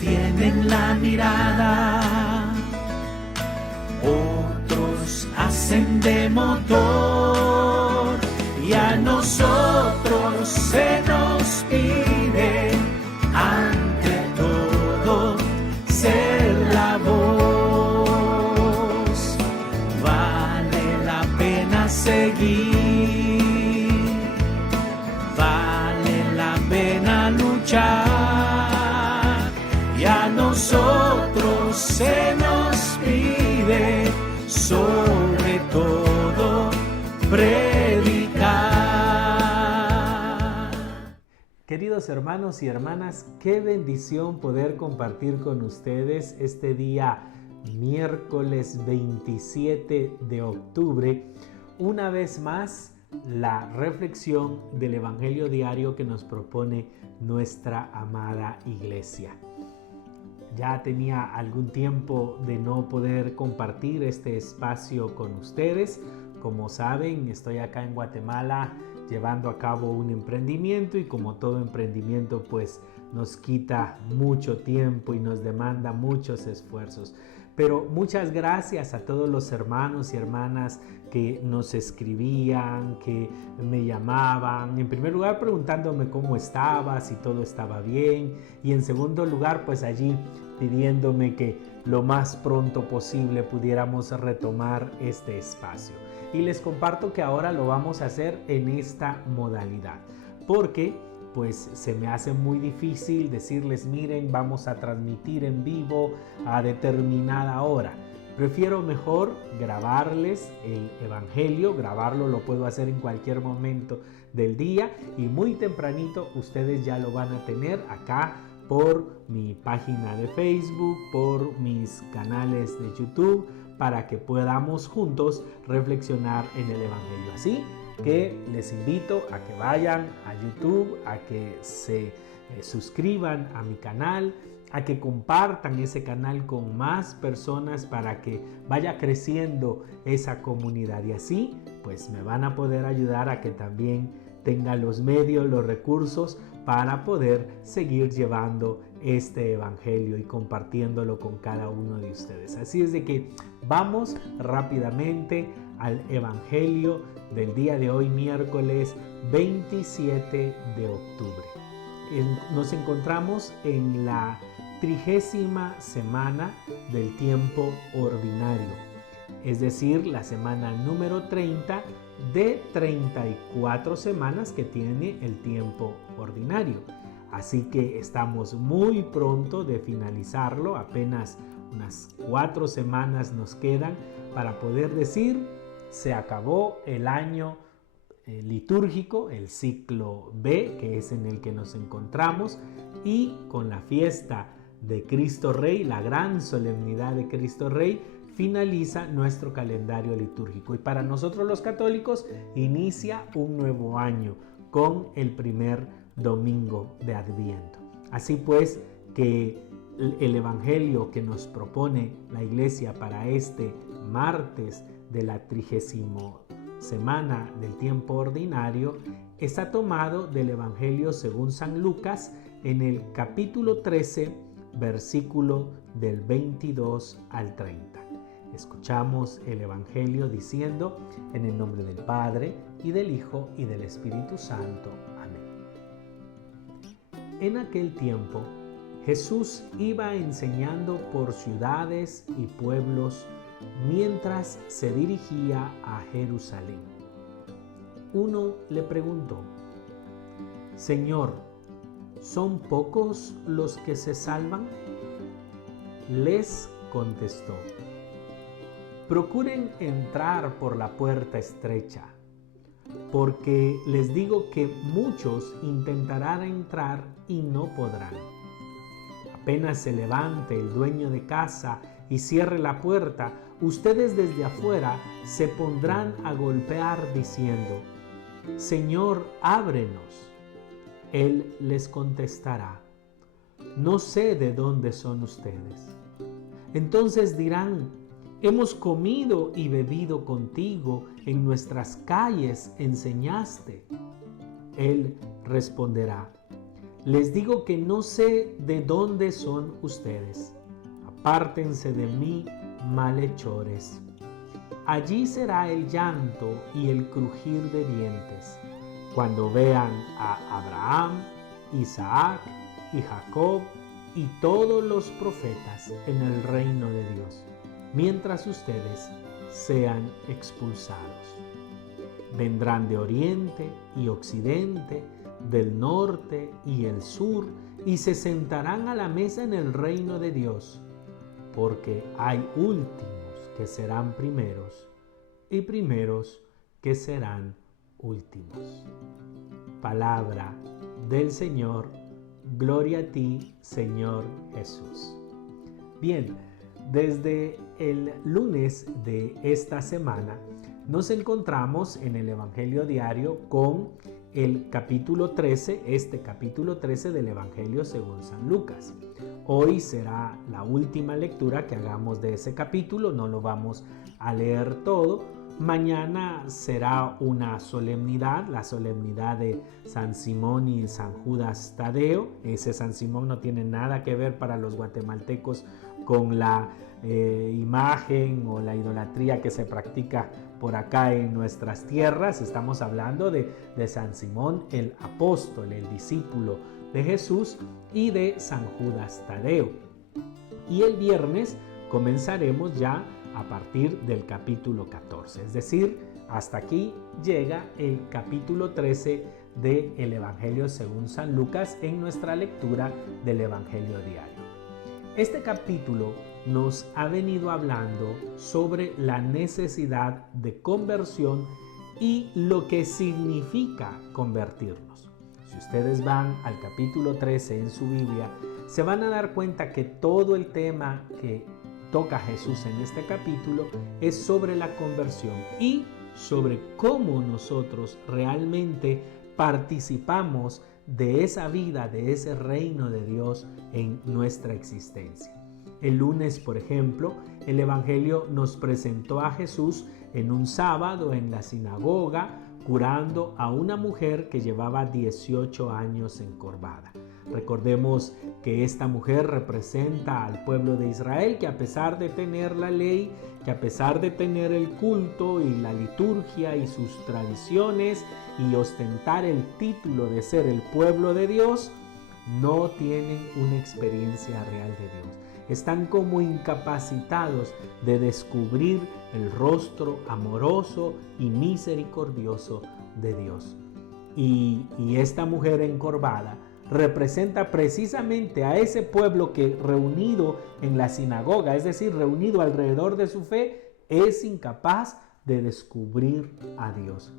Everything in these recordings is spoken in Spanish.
tienen la mirada, otros hacen de motor, y a nosotros se nos pide ante todo ser la voz. Vale la pena seguir, vale la pena luchar, y a nosotros se nos pide sobre todo predicar. Queridos hermanos y hermanas, qué bendición poder compartir con ustedes este día miércoles 27 de octubre, una vez más la reflexión del Evangelio diario que nos propone nuestra amada iglesia. Ya tenía algún tiempo de no poder compartir este espacio con ustedes. Como saben, estoy acá en Guatemala llevando a cabo un emprendimiento, y como todo emprendimiento pues nos quita mucho tiempo y nos demanda muchos esfuerzos. Pero muchas gracias a todos los hermanos y hermanas que nos escribían, que me llamaban. En primer lugar, preguntándome cómo estaba, si todo estaba bien. Y en segundo lugar, pues allí pidiéndome que lo más pronto posible pudiéramos retomar este espacio. Y les comparto que ahora lo vamos a hacer en esta modalidad, porque pues se me hace muy difícil decirles, miren, vamos a transmitir en vivo a determinada hora. Prefiero mejor grabarles el Evangelio. Grabarlo lo puedo hacer en cualquier momento del día, y muy tempranito ustedes ya lo van a tener acá por mi página de Facebook, por mis canales de YouTube, para que podamos juntos reflexionar en el Evangelio. Así que les invito a que vayan a YouTube, a que se suscriban a mi canal, a que compartan ese canal con más personas para que vaya creciendo esa comunidad, y así pues me van a poder ayudar a que también tenga los medios, los recursos para poder seguir llevando este evangelio y compartiéndolo con cada uno de ustedes. Así es de que vamos rápidamente al evangelio del día de hoy, miércoles 27 de octubre. Nos encontramos en la 30ª semana del tiempo ordinario, es decir, la semana número 30 de 34 semanas que tiene el tiempo ordinario. Así que estamos muy pronto de finalizarlo, apenas unas 4 semanas nos quedan para poder decir, se acabó el año litúrgico, el ciclo B, que es en el que nos encontramos, y con la fiesta de Cristo Rey, la gran solemnidad de Cristo Rey, finaliza nuestro calendario litúrgico. Y para nosotros los católicos inicia un nuevo año con el primer domingo de Adviento. Así pues, que el evangelio que nos propone la iglesia para este martes de la 30ª semana del tiempo ordinario está tomado del evangelio según San Lucas, en el capítulo 13, versículo del 22 al 30. Escuchamos el evangelio diciendo: en el nombre del Padre, y del Hijo, y del Espíritu Santo. Amén. En aquel tiempo, Jesús iba enseñando por ciudades y pueblos mientras se dirigía a Jerusalén. Uno le preguntó: Señor, ¿son pocos los que se salvan? Les contestó: procuren entrar por la puerta estrecha, porque les digo que muchos intentarán entrar y no podrán. Apenas se levante el dueño de casa y cierre la puerta, ustedes desde afuera se pondrán a golpear diciendo: Señor, ábrenos. Él les contestará: no sé de dónde son ustedes. Entonces dirán: hemos comido y bebido contigo, en nuestras calles enseñaste. Él responderá: les digo que no sé de dónde son ustedes. Apártense de mí, malhechores. Allí será el llanto y el crujir de dientes, cuando vean a Abraham, Isaac y Jacob y todos los profetas en el reino de Dios, mientras ustedes sean expulsados. Vendrán de oriente y occidente, del norte y el sur, y se sentarán a la mesa en el reino de Dios, porque hay últimos que serán primeros, y primeros que serán últimos. Palabra del Señor. Gloria a ti, Señor Jesús. Bien, desde el lunes de esta semana nos encontramos en el Evangelio Diario con el capítulo 13, este capítulo 13 del Evangelio según San Lucas. Hoy será la última lectura que hagamos de ese capítulo, no lo vamos a leer todo. Mañana será una solemnidad, la solemnidad de San Simón y San Judas Tadeo. Ese San Simón no tiene nada que ver para los guatemaltecos con la imagen o la idolatría que se practica por acá en nuestras tierras. Estamos hablando de San Simón el apóstol, el discípulo de Jesús, y de San Judas Tadeo. Y el viernes comenzaremos ya a partir del capítulo 14, es decir, hasta aquí llega el capítulo 13 del Evangelio según San Lucas en nuestra lectura del Evangelio diario. Este capítulo nos ha venido hablando sobre la necesidad de conversión y lo que significa convertirnos. Si ustedes van al capítulo 13 en su Biblia, se van a dar cuenta que todo el tema que toca Jesús en este capítulo es sobre la conversión y sobre cómo nosotros realmente participamos de esa vida, de ese reino de Dios en nuestra existencia. El lunes, por ejemplo, el Evangelio nos presentó a Jesús en un sábado en la sinagoga curando a una mujer que llevaba 18 años encorvada. Recordemos que esta mujer representa al pueblo de Israel, que a pesar de tener la ley, que a pesar de tener el culto y la liturgia y sus tradiciones y ostentar el título de ser el pueblo de Dios, no tienen una experiencia real de Dios. Están como incapacitados de descubrir el rostro amoroso y misericordioso de Dios. Y esta mujer encorvada representa precisamente a ese pueblo que reunido en la sinagoga, es decir, reunido alrededor de su fe, es incapaz de descubrir a Dios.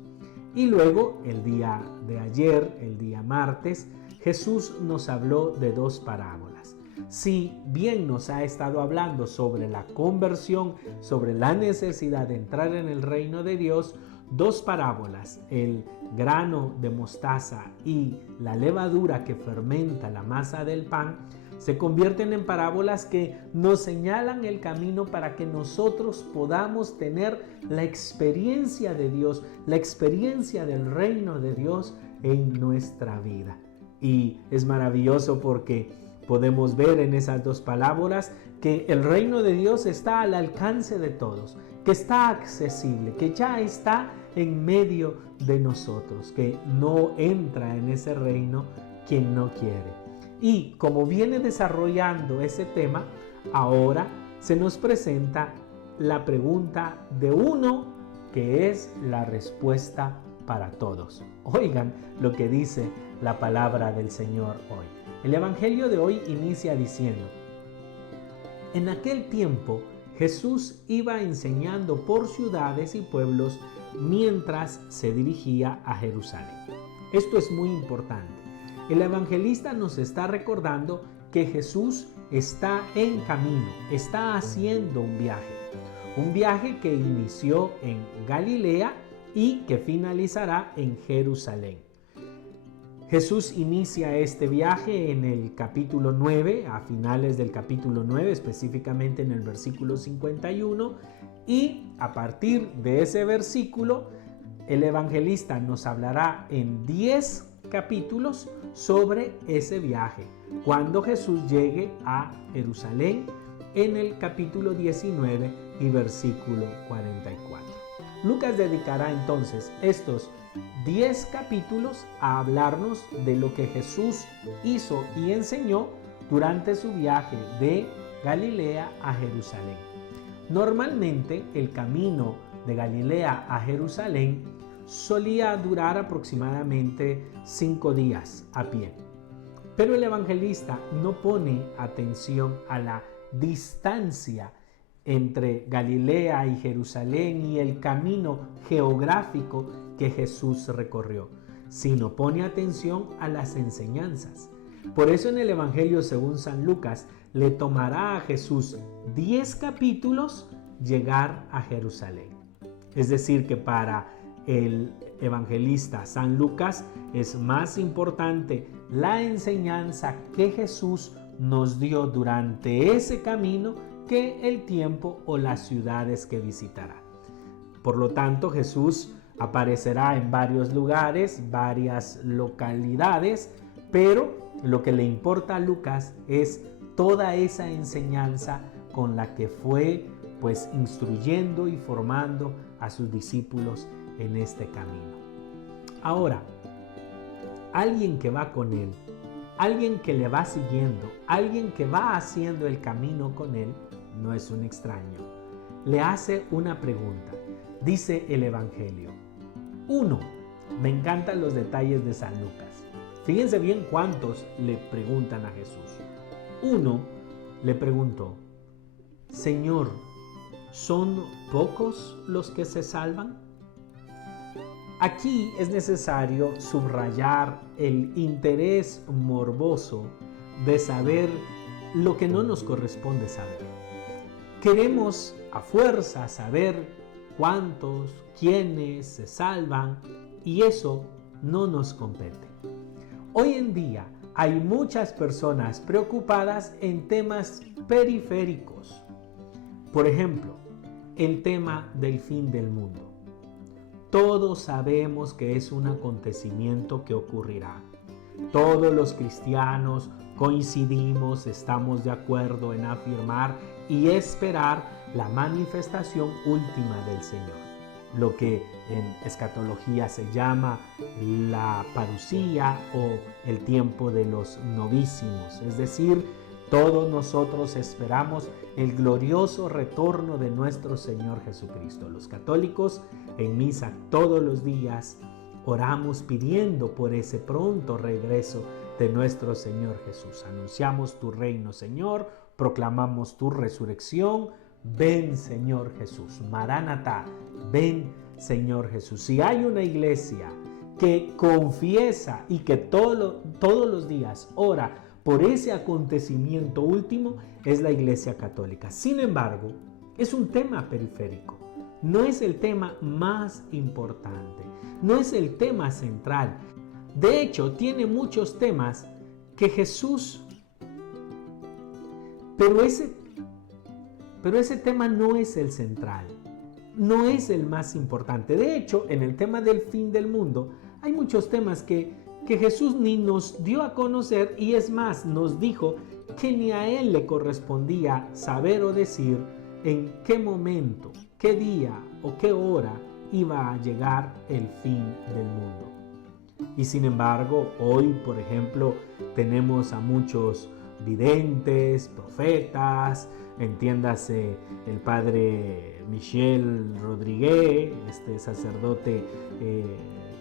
Y luego, el día de ayer, el día martes, Jesús nos habló de dos parábolas. Si bien nos ha estado hablando sobre la conversión, sobre la necesidad de entrar en el reino de Dios, dos parábolas, el grano de mostaza y la levadura que fermenta la masa del pan, se convierten en parábolas que nos señalan el camino para que nosotros podamos tener la experiencia de Dios, la experiencia del reino de Dios en nuestra vida. Y es maravilloso porque podemos ver en esas dos parábolas que el reino de Dios está al alcance de todos, que está accesible, que ya está en medio de nosotros, que no entra en ese reino quien no quiere. Y como viene desarrollando ese tema, ahora se nos presenta la pregunta de uno que es la respuesta para todos. Oigan lo que dice la palabra del Señor hoy. El Evangelio de hoy inicia diciendo: en aquel tiempo Jesús iba enseñando por ciudades y pueblos mientras se dirigía a Jerusalén. Esto es muy importante. El evangelista nos está recordando que Jesús está en camino, está haciendo un viaje que inició en Galilea y que finalizará en Jerusalén. Jesús inicia este viaje en el capítulo 9, a finales del capítulo 9, específicamente en el versículo 51, y a partir de ese versículo, el evangelista nos hablará en 10 capítulos sobre ese viaje, cuando Jesús llegue a Jerusalén, en el capítulo 19 y versículo 44. Lucas dedicará entonces estos 10 capítulos a hablarnos de lo que Jesús hizo y enseñó durante su viaje de Galilea a Jerusalén. Normalmente el camino de Galilea a Jerusalén solía durar aproximadamente 5 días a pie. Pero el evangelista no pone atención a la distancia entre Galilea y Jerusalén y el camino geográfico que Jesús recorrió, sino pone atención a las enseñanzas. Por eso en el Evangelio según San Lucas le tomará a Jesús 10 capítulos llegar a Jerusalén. Es decir, que para el evangelista San Lucas es más importante la enseñanza que Jesús nos dio durante ese camino que el tiempo o las ciudades que visitará. Por lo tanto, Jesús aparecerá en varios lugares, varias localidades, pero lo que le importa a Lucas es toda esa enseñanza con la que fue instruyendo y formando a sus discípulos en este camino. Ahora, alguien que va con él, alguien que le va siguiendo, alguien que va haciendo el camino con él, no es un extraño. Le hace una pregunta. Dice el Evangelio. 1. Me encantan los detalles de San Lucas. Fíjense bien cuántos le preguntan a Jesús. 1 le preguntó, Señor, ¿son pocos los que se salvan? Aquí es necesario subrayar el interés morboso de saber lo que no nos corresponde saber. Queremos a fuerza saber cuántos, quiénes se salvan, y eso no nos compete. Hoy en día hay muchas personas preocupadas en temas periféricos. Por ejemplo, el tema del fin del mundo. Todos sabemos que es un acontecimiento que ocurrirá. Todos los cristianos coincidimos, estamos de acuerdo en afirmar y esperar la manifestación última del Señor, lo que en escatología se llama la parucía o el tiempo de los novísimos, es decir, todos nosotros esperamos el glorioso retorno de nuestro Señor Jesucristo. Los católicos en misa todos los días oramos pidiendo por ese pronto regreso de nuestro Señor Jesús. Anunciamos tu reino, Señor, proclamamos tu resurrección. Ven, Señor Jesús. Maranatá, ven, Señor Jesús. Si hay una iglesia que confiesa y que todos los días ora por ese acontecimiento último, es la Iglesia Católica. Sin embargo, es un tema periférico. No es el tema más importante. No es el tema central. De hecho, tiene muchos temas que Jesús... Pero ese tema no es el central. No es el más importante. De hecho, en el tema del fin del mundo, hay muchos temas que Jesús ni nos dio a conocer, y es más, nos dijo que ni a Él le correspondía saber o decir en qué momento, qué día o qué hora iba a llegar el fin del mundo. Y sin embargo, hoy, por ejemplo, tenemos a muchos videntes, profetas, entiéndase el padre Michel Rodríguez, este sacerdote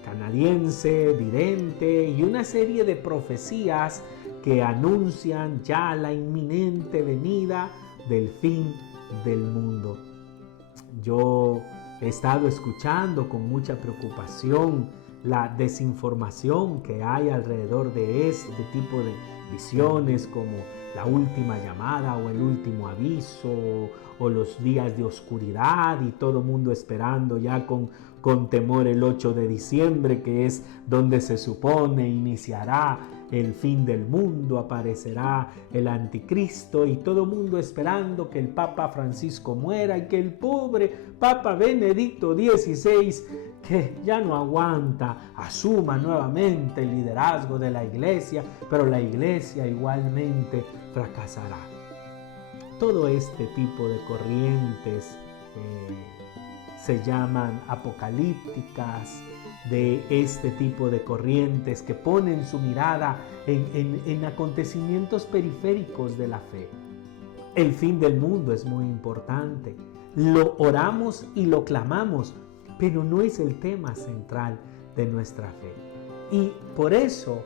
canadiense, vidente, y una serie de profecías que anuncian ya la inminente venida del fin del mundo. Yo he estado escuchando con mucha preocupación la desinformación que hay alrededor de este tipo de visiones, como la última llamada o el último aviso o los días de oscuridad, y todo el mundo esperando ya con temor el 8 de diciembre, que es donde se supone iniciará el fin del mundo, aparecerá el anticristo y todo mundo esperando que el Papa Francisco muera y que el pobre Papa Benedicto XVI, que ya no aguanta, asuma nuevamente el liderazgo de la iglesia, pero la iglesia igualmente fracasará. Todo este tipo de corrientes se llaman apocalípticas, de este tipo de corrientes que ponen su mirada en acontecimientos periféricos de la fe. El fin del mundo es muy importante, lo oramos y lo clamamos, pero no es el tema central de nuestra fe. Y por eso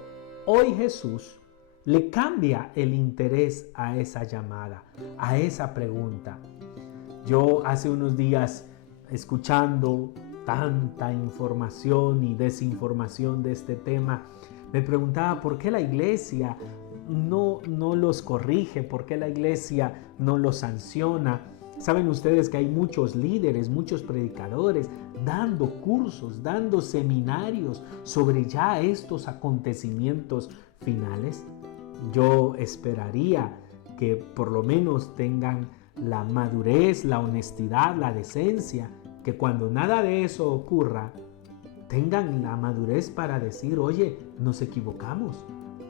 hoy Jesús le cambia el interés a esa llamada, a esa pregunta. Yo hace unos días, escuchando tanta información y desinformación de este tema, me preguntaba por qué la iglesia no los corrige, por qué la iglesia no los sanciona. Saben ustedes que hay muchos líderes, muchos predicadores dando cursos, dando seminarios sobre ya estos acontecimientos finales. Yo esperaría que por lo menos tengan la madurez, la honestidad, la decencia, que cuando nada de eso ocurra, tengan la madurez para decir, oye, nos equivocamos.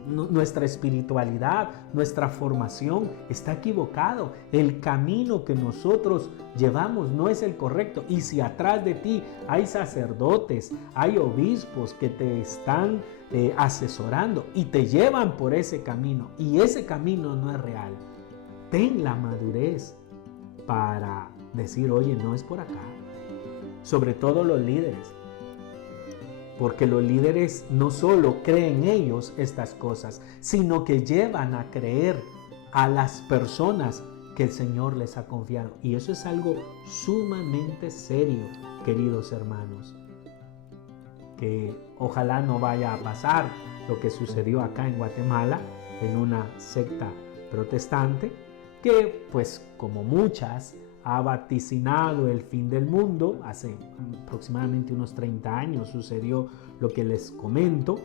Nuestra espiritualidad, nuestra formación está equivocado. El camino que nosotros llevamos no es el correcto. Y si atrás de ti hay sacerdotes, hay obispos que te están asesorando y te llevan por ese camino, y ese camino no es real, ten la madurez para decir, oye, no es por acá. Sobre todo los líderes. Porque los líderes no solo creen ellos estas cosas, sino que llevan a creer a las personas que el Señor les ha confiado. Y eso es algo sumamente serio, queridos hermanos. Que ojalá no vaya a pasar lo que sucedió acá en Guatemala, en una secta protestante, que pues como muchas ha vaticinado el fin del mundo. Hace aproximadamente unos 30 años sucedió lo que les comento.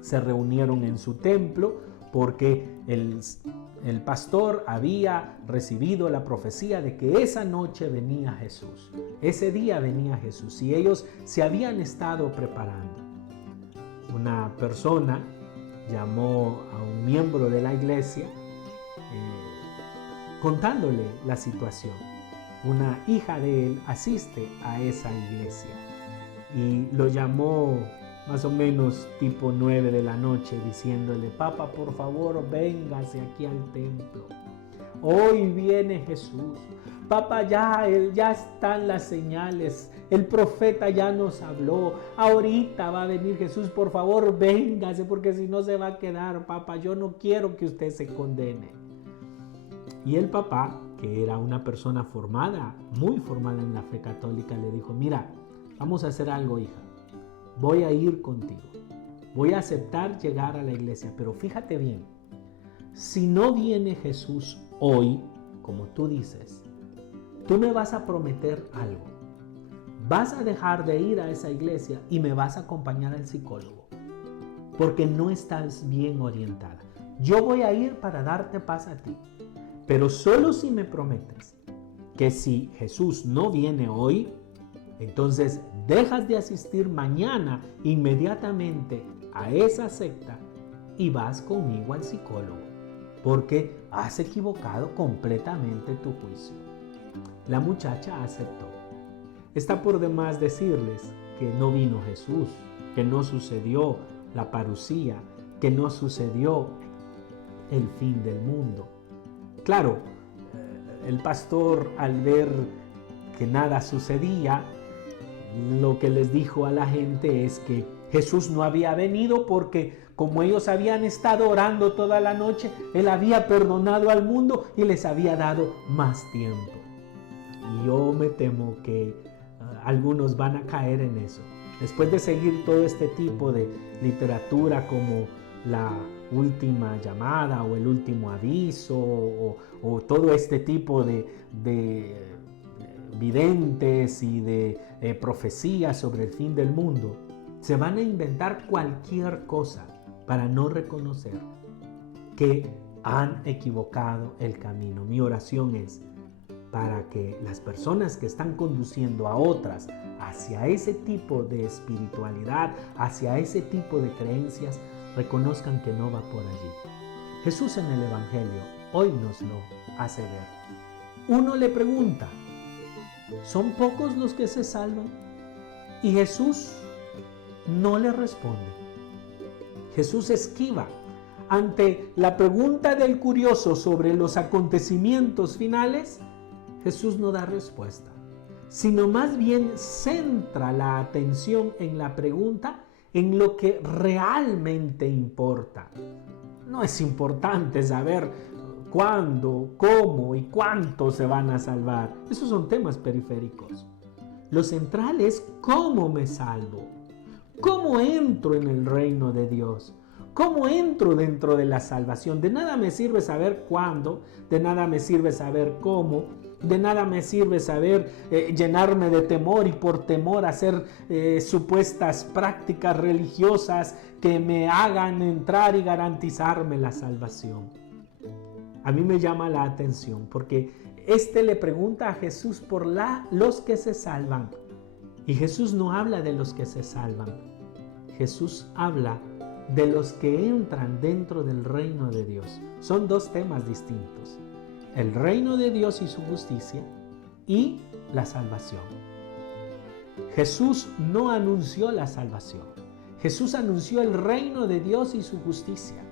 Se reunieron en su templo porque el pastor había recibido la profecía de que esa noche venía Jesús. Ese día venía Jesús y ellos se habían estado preparando. Una persona llamó a un miembro de la iglesia contándole la situación. Una hija de él asiste a esa iglesia y lo llamó más o menos tipo 9 de la noche diciéndole, Papa, por favor, véngase aquí al templo. Hoy viene Jesús. Papa, ya están las señales. El profeta ya nos habló. Ahorita va a venir Jesús. Por favor, véngase porque si no se va a quedar. Papa, yo no quiero que usted se condene. Y el papá, que era una persona formada, muy formada en la fe católica, le dijo, mira, vamos a hacer algo, hija. Voy a ir contigo. Voy a aceptar llegar a la iglesia, pero fíjate bien, si no viene Jesús hoy, como tú dices, tú me vas a prometer algo. Vas a dejar de ir a esa iglesia y me vas a acompañar al psicólogo, porque no estás bien orientada. Yo voy a ir para darte paz a ti. Pero solo si me prometes que si Jesús no viene hoy, entonces dejas de asistir mañana inmediatamente a esa secta y vas conmigo al psicólogo, porque has equivocado completamente tu juicio. La muchacha aceptó. Está por demás decirles que no vino Jesús, que no sucedió la parucía, que no sucedió el fin del mundo. Claro, el pastor, al ver que nada sucedía, lo que les dijo a la gente es que Jesús no había venido porque como ellos habían estado orando toda la noche, Él había perdonado al mundo y les había dado más tiempo. Y yo me temo que algunos van a caer en eso. Después de seguir todo este tipo de literatura como la última llamada o el último aviso o todo este tipo de videntes y de profecías sobre el fin del mundo, se van a inventar cualquier cosa para no reconocer que han equivocado el camino. Mi oración es para que las personas que están conduciendo a otras hacia ese tipo de espiritualidad, hacia ese tipo de creencias, reconozcan que no va por allí. Jesús en el Evangelio hoy nos lo hace ver. Uno le pregunta, ¿son pocos los que se salvan? Y Jesús no le responde. Jesús esquiva ante la pregunta del curioso sobre los acontecimientos finales. Jesús no da respuesta, sino más bien centra la atención en la pregunta, en lo que realmente importa. No es importante saber cuándo, cómo y cuánto se van a salvar. Esos son temas periféricos. Lo central es cómo me salvo, cómo entro en el reino de Dios, cómo entro dentro de la salvación. De nada me sirve saber cuándo, de nada me sirve saber cómo, de nada me sirve saber llenarme de temor y por temor hacer supuestas prácticas religiosas que me hagan entrar y garantizarme la salvación. A mí me llama la atención porque le pregunta a Jesús por los que se salvan. Y Jesús no habla de los que se salvan. Jesús habla de los que entran dentro del reino de Dios. Son dos temas distintos: el reino de Dios y su justicia y la salvación. Jesús no anunció la salvación. Jesús anunció el reino de Dios y su justicia.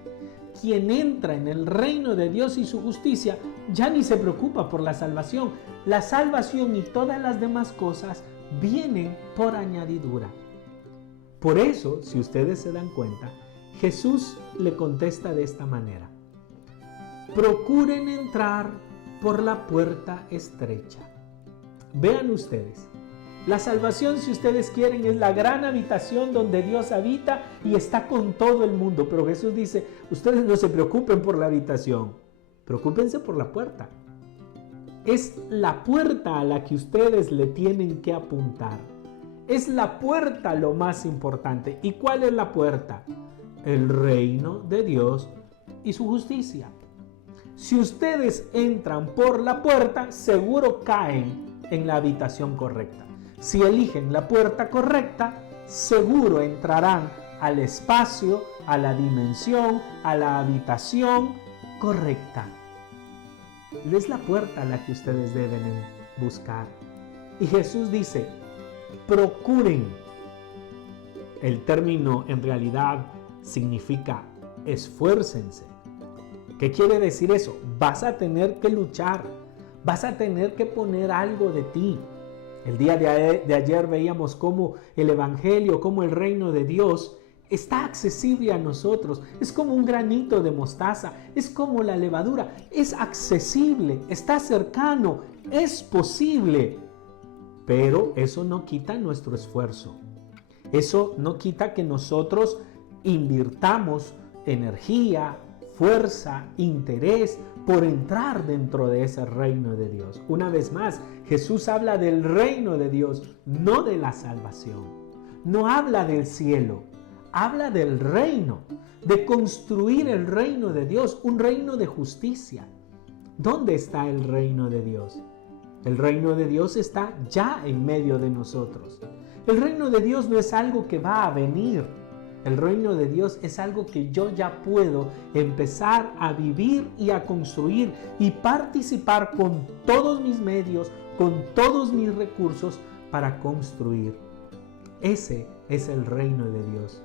Quien entra en el reino de Dios y su justicia ya ni se preocupa por la salvación. La salvación y todas las demás cosas vienen por añadidura. Por eso, si ustedes se dan cuenta, Jesús le contesta de esta manera: procuren entrar por la puerta estrecha. Vean ustedes, la salvación, si ustedes quieren, es la gran habitación donde Dios habita y está con todo el mundo. Pero Jesús dice, ustedes no se preocupen por la habitación, preocúpense por la puerta. Es la puerta a la que ustedes le tienen que apuntar. Es la puerta lo más importante. ¿Y cuál es la puerta? El reino de Dios y su justicia. Si ustedes entran por la puerta, seguro caen en la habitación correcta. Si eligen la puerta correcta, seguro entrarán al espacio, a la dimensión, a la habitación correcta. Es la puerta a la que ustedes deben buscar. Y Jesús dice, procuren. El término en realidad significa esfuércense. ¿Qué quiere decir eso? Vas a tener que luchar, vas a tener que poner algo de ti. El día de ayer veíamos cómo el Evangelio, cómo el reino de Dios está accesible a nosotros. Es como un granito de mostaza, es como la levadura, es accesible, está cercano, es posible. Pero eso no quita nuestro esfuerzo. Eso no quita que nosotros invirtamos energía, fuerza, interés por entrar dentro de ese reino de Dios. Una vez más, Jesús habla del reino de Dios, no de la salvación. No habla del cielo, habla del reino, de construir el reino de Dios, un reino de justicia. ¿Dónde está el reino de Dios? El reino de Dios está ya en medio de nosotros. El reino de Dios no es algo que va a venir. El reino de Dios es algo que yo ya puedo empezar a vivir y a construir y participar con todos mis medios, con todos mis recursos para construir. Ese es el reino de Dios.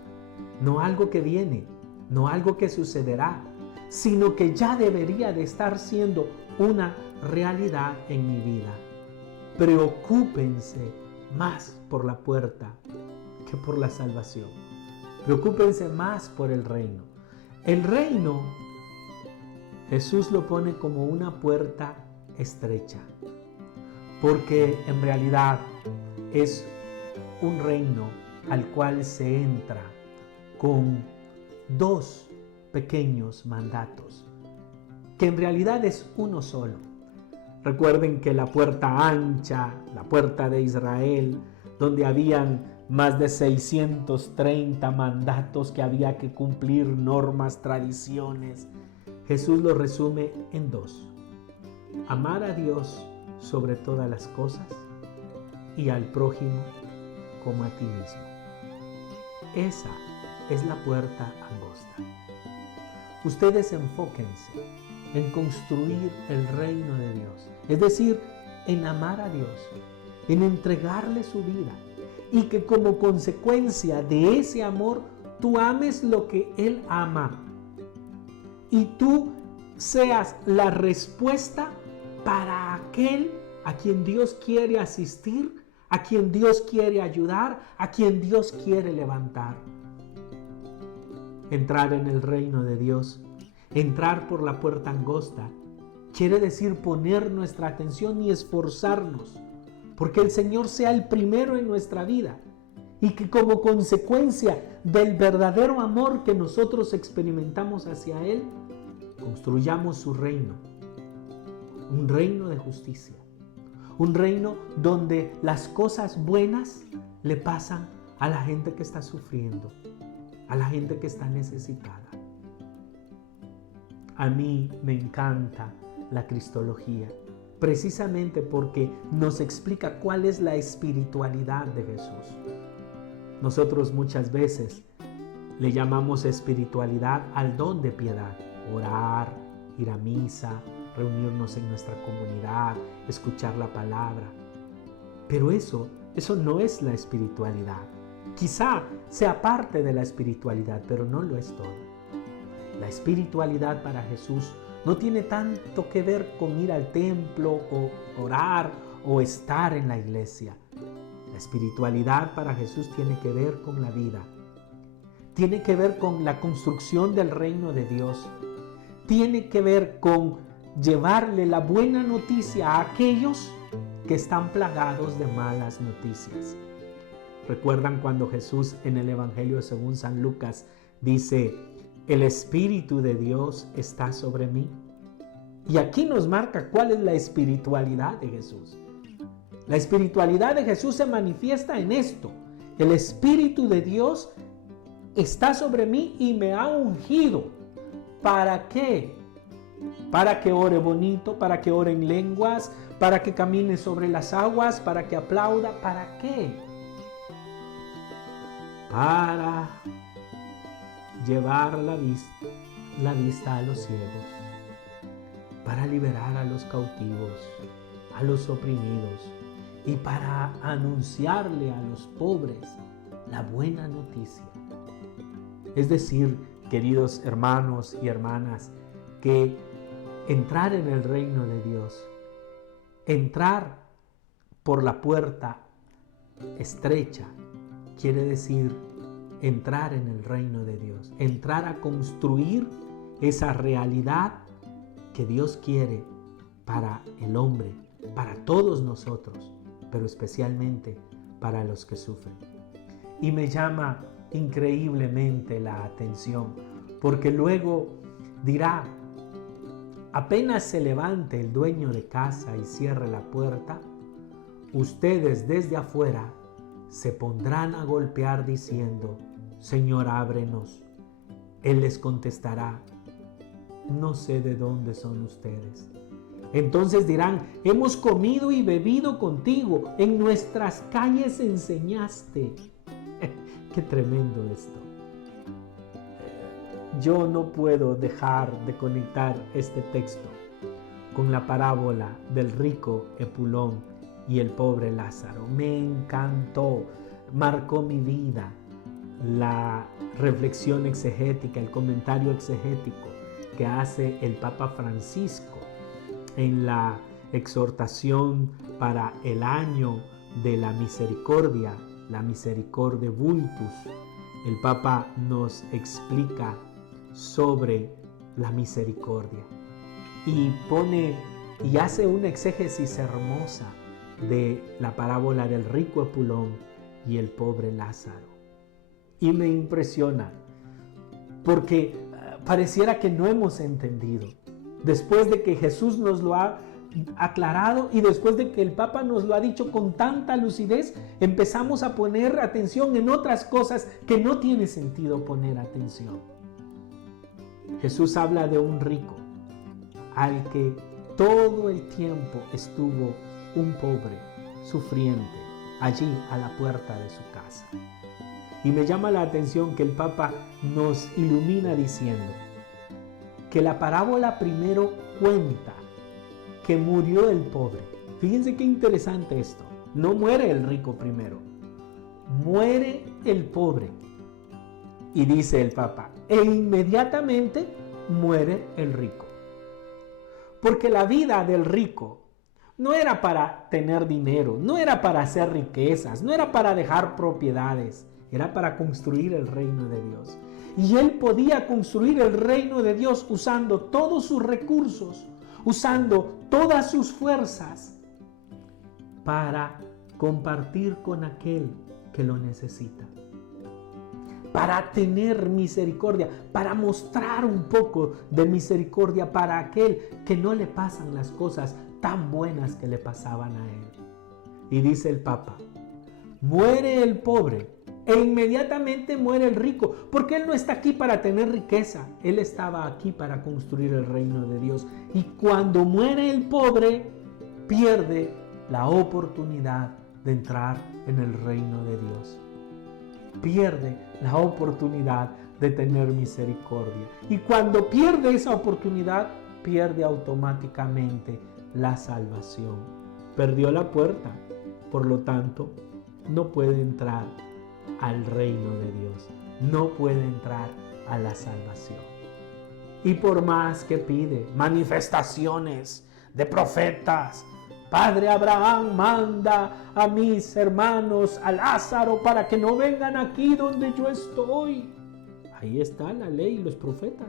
No algo que viene, no algo que sucederá, sino que ya debería de estar siendo una realidad en mi vida. Preocúpense más por la puerta que por la salvación. Preocúpense más por el reino. El reino, Jesús lo pone como una puerta estrecha, porque en realidad es un reino al cual se entra con dos pequeños mandatos, que en realidad es uno solo. Recuerden que la puerta ancha, la puerta de Israel, donde habían más de 630 mandatos que había que cumplir, normas, tradiciones. Jesús lo resume en 2. Amar a Dios sobre todas las cosas y al prójimo como a ti mismo. Esa es la puerta angosta. Ustedes enfóquense en construir el reino de Dios, es decir, en amar a Dios, en entregarle su vida y que como consecuencia de ese amor tú ames lo que Él ama y tú seas la respuesta para aquel a quien Dios quiere asistir, a quien Dios quiere ayudar, a quien Dios quiere levantar. Entrar en el reino de Dios, entrar por la puerta angosta, quiere decir poner nuestra atención y esforzarnos, porque el Señor sea el primero en nuestra vida y que como consecuencia del verdadero amor que nosotros experimentamos hacia Él, construyamos su reino, un reino de justicia, un reino donde las cosas buenas le pasan a la gente que está sufriendo, a la gente que está necesitada. A mí me encanta la cristología, precisamente porque nos explica cuál es la espiritualidad de Jesús. Nosotros muchas veces le llamamos espiritualidad al don de piedad, orar, ir a misa, reunirnos en nuestra comunidad, escuchar la palabra. Pero eso no es la espiritualidad. Quizá sea parte de la espiritualidad, pero no lo es todo. La espiritualidad para Jesús no tiene tanto que ver con ir al templo o orar o estar en la iglesia. La espiritualidad para Jesús tiene que ver con la vida. Tiene que ver con la construcción del reino de Dios. Tiene que ver con llevarle la buena noticia a aquellos que están plagados de malas noticias. ¿Recuerdan cuando Jesús en el Evangelio según San Lucas dice: el Espíritu de Dios está sobre mí? Y aquí nos marca cuál es la espiritualidad de Jesús. La espiritualidad de Jesús se manifiesta en esto: el Espíritu de Dios está sobre mí y me ha ungido. ¿Para qué? Para que ore bonito, para que ore en lenguas, para que camine sobre las aguas, para que aplauda. ¿Para qué? Para llevar la vista a los ciegos, para liberar a los cautivos, a los oprimidos y para anunciarle a los pobres la buena noticia. Es decir, queridos hermanos y hermanas, que entrar en el reino de Dios, entrar por la puerta estrecha, quiere decir entrar en el reino de Dios, entrar a construir esa realidad que Dios quiere para el hombre, para todos nosotros, pero especialmente para los que sufren. Y me llama increíblemente la atención, porque luego dirá: apenas se levante el dueño de casa y cierre la puerta, ustedes desde afuera se pondrán a golpear diciendo: Señor, ábrenos. Él les contestará: no sé de dónde son ustedes. Entonces dirán: hemos comido y bebido contigo, en nuestras calles enseñaste. Qué tremendo esto. Yo no puedo dejar de conectar este texto con la parábola del rico Epulón y el pobre Lázaro. Me encantó, marcó mi vida la reflexión exegética, el comentario exegético que hace el Papa Francisco en la exhortación para el año de la misericordia, la Misericordiae Vultus. El Papa nos explica sobre la misericordia y hace una exégesis hermosa de la parábola del rico Epulón y el pobre Lázaro. Y me impresiona porque pareciera que no hemos entendido. Después de que Jesús nos lo ha aclarado y después de que el Papa nos lo ha dicho con tanta lucidez, empezamos a poner atención en otras cosas que no tiene sentido poner atención. Jesús habla de un rico al que todo el tiempo estuvo un pobre sufriente allí a la puerta de su casa. Y me llama la atención que el Papa nos ilumina diciendo que la parábola primero cuenta que murió el pobre. Fíjense qué interesante esto. No muere el rico primero, muere el pobre. Y dice el Papa, e inmediatamente muere el rico. Porque la vida del rico no era para tener dinero, no era para hacer riquezas, no era para dejar propiedades, era para construir el reino de Dios. Y él podía construir el reino de Dios usando todos sus recursos, usando todas sus fuerzas para compartir con aquel que lo necesita, para tener misericordia, para mostrar un poco de misericordia para aquel que no le pasan las cosas tan buenas que le pasaban a él. Y dice el Papa, muere el pobre e inmediatamente muere el rico, porque él no está aquí para tener riqueza, él estaba aquí para construir el reino de Dios. Y cuando muere el pobre, pierde la oportunidad de entrar en el reino de Dios. Pierde la oportunidad de tener misericordia. Y cuando pierde esa oportunidad, pierde automáticamente la salvación. Perdió la puerta, por lo tanto, no puede entrar al reino de Dios, no puede entrar a la salvación. Y por más que pide manifestaciones de profetas, Padre Abraham, manda a mis hermanos, a Lázaro, para que no vengan aquí donde yo estoy. Ahí está la ley y los profetas.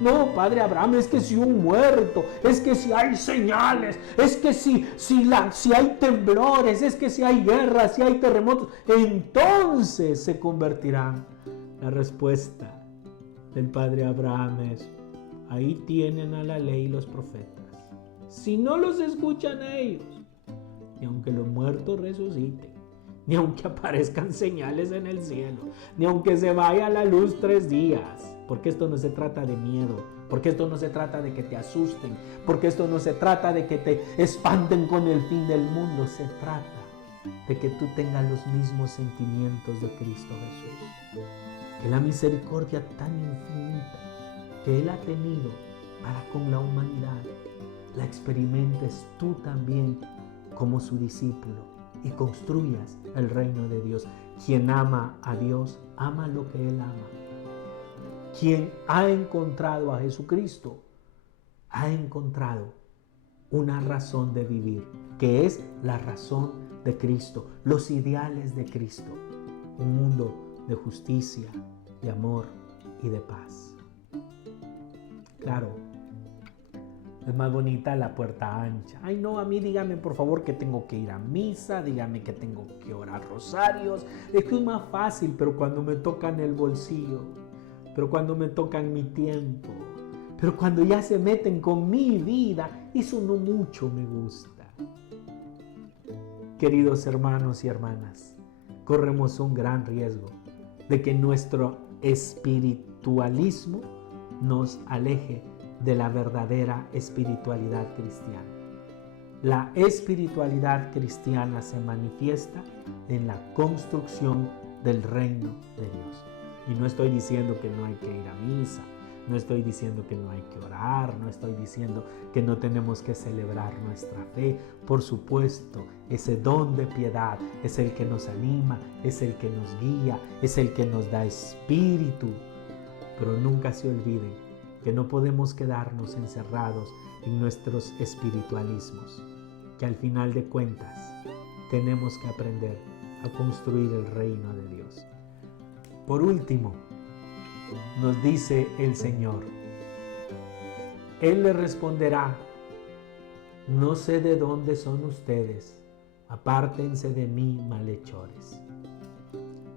No, Padre Abraham, es que si un muerto, es que si hay señales, es que si hay temblores, es que si hay guerras, si hay terremotos, entonces se convertirán. La respuesta del Padre Abraham es, ahí tienen a la ley y los profetas. Si no los escuchan a ellos, ni aunque los muertos resuciten, ni aunque aparezcan señales en el cielo, ni aunque se vaya la luz 3 días, porque esto no se trata de miedo, porque esto no se trata de que te asusten, porque esto no se trata de que te espanten con el fin del mundo, se trata de que tú tengas los mismos sentimientos de Cristo Jesús. Que la misericordia tan infinita que Él ha tenido para con la humanidad, la experimentes tú también como su discípulo y construyas el reino de Dios. Quien ama a Dios, ama lo que Él ama. Quien ha encontrado a Jesucristo, ha encontrado una razón de vivir, que es la razón de Cristo, los ideales de Cristo, un mundo de justicia, de amor y de paz. Claro, es más bonita la puerta ancha. Ay no, a mí dígame por favor que tengo que ir a misa, dígame que tengo que orar rosarios. Es que es más fácil, pero cuando me tocan el bolsillo, pero cuando me tocan mi tiempo, pero cuando ya se meten con mi vida, eso no mucho me gusta. Queridos hermanos y hermanas, corremos un gran riesgo de que nuestro espiritualismo nos aleje de la verdadera espiritualidad cristiana. La espiritualidad cristiana se manifiesta en la construcción del reino de Dios. Y no estoy diciendo que no hay que ir a misa, no estoy diciendo que no hay que orar, no estoy diciendo que no tenemos que celebrar nuestra fe. Por supuesto, ese don de piedad es el que nos anima, es el que nos guía, es el que nos da espíritu. Pero nunca se olviden que no podemos quedarnos encerrados en nuestros espiritualismos, que al final de cuentas tenemos que aprender a construir el reino de Dios. Por último, nos dice el Señor, Él le responderá, no sé de dónde son ustedes, apártense de mí, malhechores.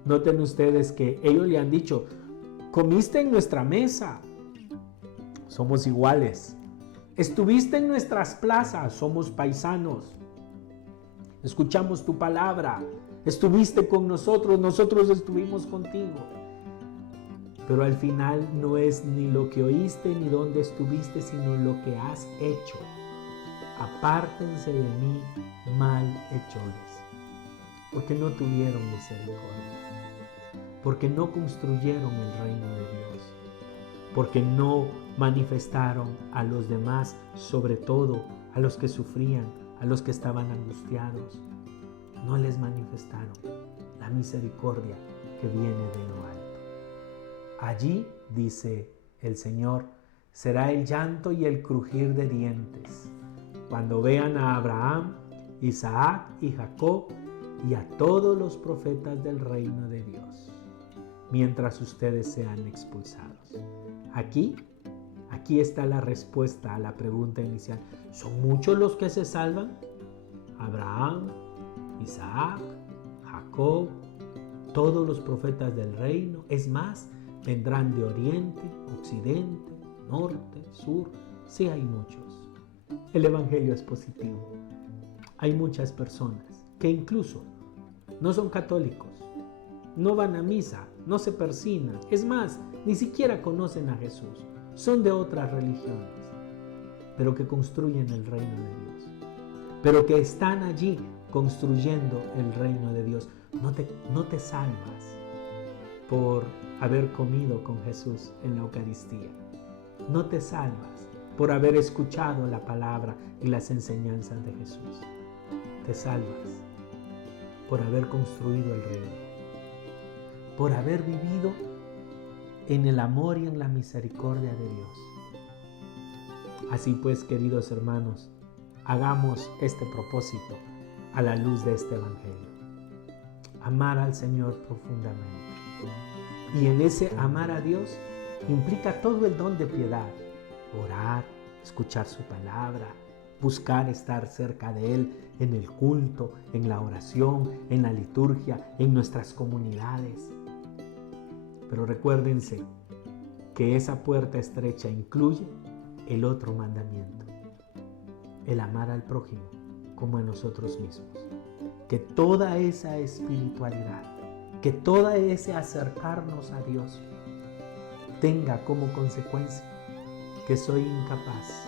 Noten ustedes que ellos le han dicho, comiste en nuestra mesa, somos iguales, Estuviste en nuestras plazas, somos paisanos. Escuchamos tu palabra. Estuviste con nosotros, nosotros estuvimos contigo. Pero al final no es ni lo que oíste ni dónde estuviste, sino lo que has hecho. Apártense de mí, malhechores, porque no tuvieron misericordia, porque no construyeron el reino de Dios, porque no manifestaron a los demás, sobre todo a los que sufrían, a los que estaban angustiados. No les manifestaron la misericordia que viene de lo alto. Allí, dice el Señor, será el llanto y el crujir de dientes, cuando vean a Abraham, Isaac y Jacob y a todos los profetas del reino de Dios, mientras ustedes sean expulsados. Aquí está la respuesta a la pregunta inicial. ¿Son muchos los que se salvan? Abraham, Isaac, Jacob, todos los profetas del reino. Es más, vendrán de oriente, occidente, norte, sur. Sí, hay muchos. El evangelio es positivo. Hay muchas personas que incluso no son católicos, no van a misa, no se persignan. Es más, ni siquiera conocen a Jesús. Son de otras religiones, pero que construyen el reino de Dios, pero que están allí construyendo el reino de Dios. No te salvas por haber comido con Jesús en la Eucaristía. No te salvas por haber escuchado la palabra y las enseñanzas de Jesús. Te salvas por haber construido el reino, por haber vivido en el amor y en la misericordia de Dios. Así pues, queridos hermanos, hagamos este propósito a la luz de este evangelio. Amar al Señor profundamente. Y en ese amar a Dios implica todo el don de piedad. Orar, escuchar su palabra, buscar estar cerca de Él en el culto, en la oración, en la liturgia, en nuestras comunidades. Pero recuérdense que esa puerta estrecha incluye el otro mandamiento, el amar al prójimo como a nosotros mismos. Que toda esa espiritualidad, que todo ese acercarnos a Dios tenga como consecuencia que soy incapaz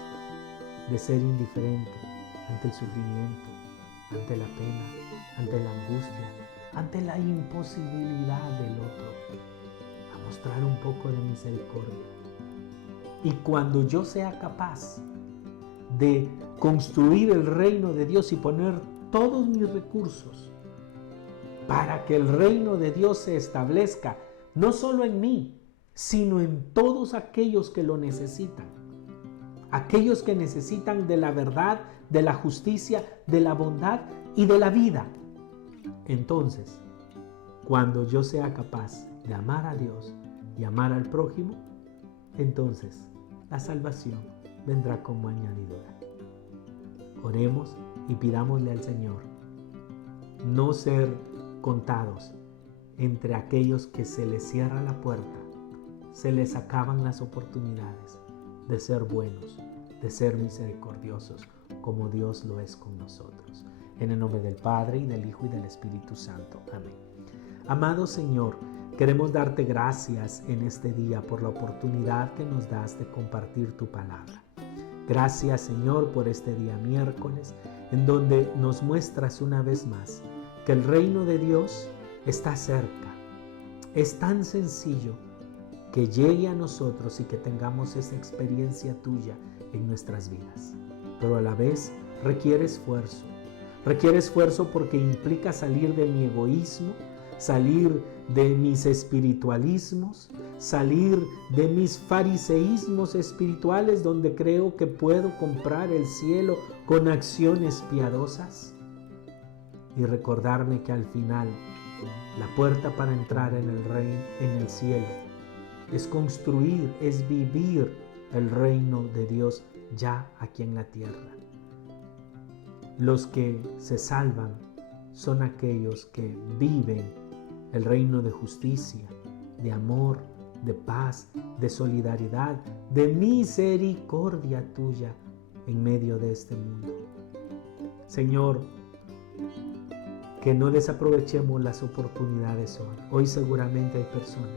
de ser indiferente ante el sufrimiento, ante la pena, ante la angustia, ante la imposibilidad del otro, a mostrar un poco de misericordia. Y cuando yo sea capaz de construir el reino de Dios y poner todos mis recursos para que el reino de Dios se establezca, no solo en mí, sino en todos aquellos que lo necesitan. Aquellos que necesitan de la verdad, de la justicia, de la bondad y de la vida. Entonces, cuando yo sea capaz de amar a Dios y amar al prójimo, entonces la salvación vendrá como añadidura. Oremos y pidámosle al Señor no ser contados entre aquellos que se les cierra la puerta, se les acaban las oportunidades de ser buenos, de ser misericordiosos, como Dios lo es con nosotros. En el nombre del Padre, y del Hijo, y del Espíritu Santo. Amén. Amado Señor, queremos darte gracias en este día por la oportunidad que nos das de compartir tu palabra. Gracias, Señor, por este día miércoles, en donde nos muestras una vez más que el reino de Dios está cerca. Es tan sencillo que llegue a nosotros y que tengamos esa experiencia tuya en nuestras vidas. Pero a la vez requiere esfuerzo. Requiere esfuerzo porque implica salir de mi egoísmo, salir de mis espiritualismos, salir de mis fariseísmos espirituales donde creo que puedo comprar el cielo con acciones piadosas, y recordarme que al final la puerta para entrar en el reino, en el cielo, es construir, es vivir el reino de Dios ya aquí en la tierra. Los que se salvan son aquellos que viven el reino de justicia, de amor, de paz, de solidaridad, de misericordia tuya en medio de este mundo. Señor, que no desaprovechemos las oportunidades hoy. Hoy seguramente hay personas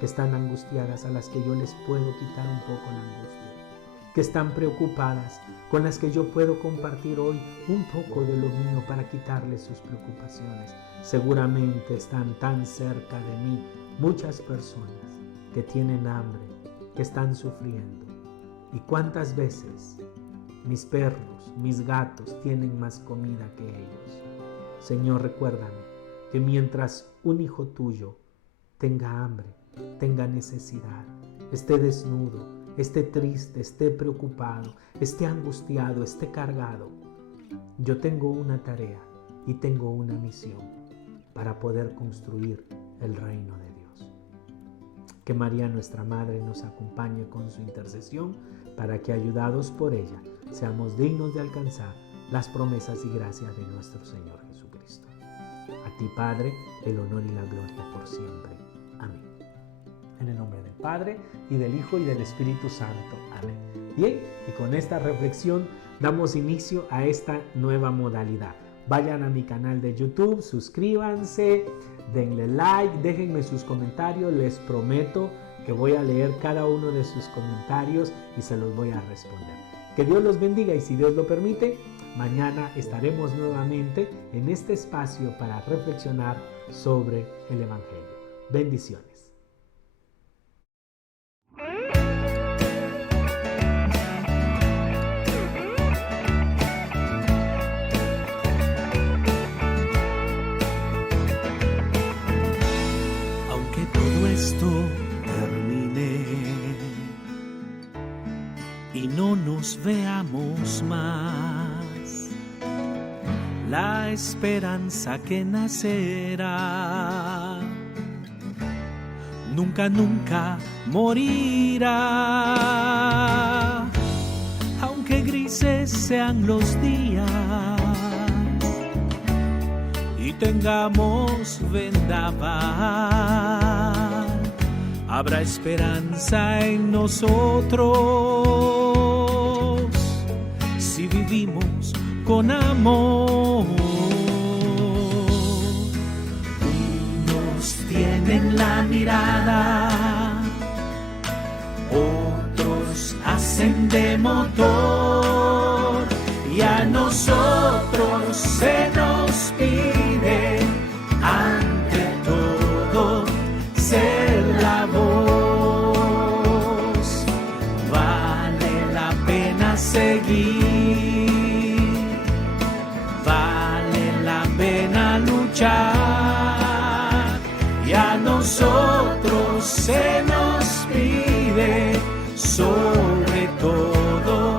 que están angustiadas, a las que yo les puedo quitar un poco la angustia, que están preocupadas, con las que yo puedo compartir hoy un poco de lo mío para quitarles sus preocupaciones. Seguramente están tan cerca de mí muchas personas que tienen hambre, que están sufriendo. ¿Y cuántas veces mis perros, mis gatos tienen más comida que ellos? Señor, recuérdame que mientras un hijo tuyo tenga hambre, tenga necesidad, esté desnudo, esté triste, esté preocupado, esté angustiado, esté cargado, yo tengo una tarea y tengo una misión para poder construir el reino de Dios. Que María, nuestra Madre, nos acompañe con su intercesión para que, ayudados por ella, seamos dignos de alcanzar las promesas y gracias de nuestro Señor Jesucristo. A ti, Padre, el honor y la gloria por siempre. Amén. En el nombre del Padre, y del Hijo, y del Espíritu Santo. Amén. Bien, y con esta reflexión damos inicio a esta nueva modalidad. Vayan a mi canal de YouTube, suscríbanse, denle like, déjenme sus comentarios. Les prometo que voy a leer cada uno de sus comentarios y se los voy a responder. Que Dios los bendiga, y si Dios lo permite, mañana estaremos nuevamente en este espacio para reflexionar sobre el Evangelio. Bendiciones. Aunque todo esto termine y no nos veamos más, la esperanza que nacerá nunca, nunca morirá. Aunque grises sean los días y tengamos vendaval, habrá esperanza en nosotros si vivimos con amor. Unos tienen la mirada, otros hacen de motor, y a nosotros se nos pide ante todo ser la voz. Vale la pena seguir, vale la pena luchar, y a nosotros se nos pide sobre todo